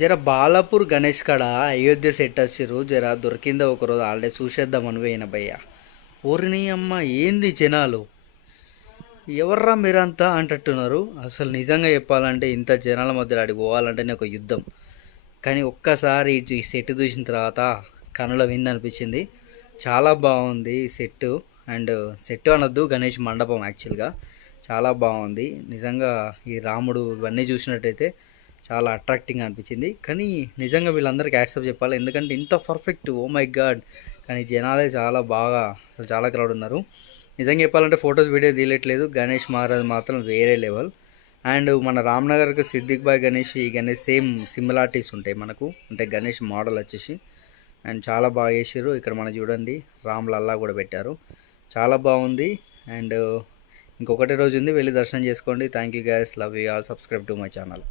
జర బాలాపూర్ గణేష్ కాడ అయోధ్య సెట్ వచ్చిర్రు. జర దొరికిందో ఒకరోజు ఆల్రెడీ చూసేద్దామని పోయిన భయ్య. ఓరిని అమ్మ ఏంది జనాలు, ఎవర్రా మీరంతా అంటట్టున్నారు. అసలు నిజంగా చెప్పాలంటే ఇంత జనాల మధ్యలో ఆడికి పోవాలంటేనే ఒక యుద్ధం. కానీ ఒక్కసారి ఈ సెట్ చూసిన తర్వాత కనుల విందు అనిపించింది. చాలా బాగుంది ఈ సెట్. అండ్ సెట్ అనొద్దు, గణేష్ మండపం యాక్చువల్గా చాలా బాగుంది నిజంగా. ఈ రాముడు ఇవన్నీ చూసినట్టయితే చాలా అట్రాక్టింగ్ అనిపించింది. కానీ నిజంగా వీళ్ళందరికీ యాక్సెప్ట్ చెప్పాలి, ఎందుకంటే ఇంత పర్ఫెక్ట్, ఓ మై గాడ్. కానీ జనాలే చాలా బాగా, అసలు చాలా క్రౌడ్ ఉన్నారు. నిజంగా చెప్పాలంటే ఫొటోస్ వీడియో తీయట్లేదు. గణేష్ మహారాజ్ మాత్రం వేరే లెవెల్. అండ్ మన రామ్నగర్కి సిద్దిక్ బాయ్ గణేష్, ఈ గణేష్ సేమ్ సిమిలారిటీస్ ఉంటాయి మనకు, అంటే గణేష్ మోడల్ వచ్చేసి. అండ్ చాలా బాగా చేసారు. ఇక్కడ మనం చూడండి రామ్ లల్లా కూడా పెట్టారు, చాలా బాగుంది. అండ్ ఇంకొకటే రోజు ఉంది, వెళ్ళి దర్శనం చేసుకోండి. Thank you guys, love you all, subscribe to my channel.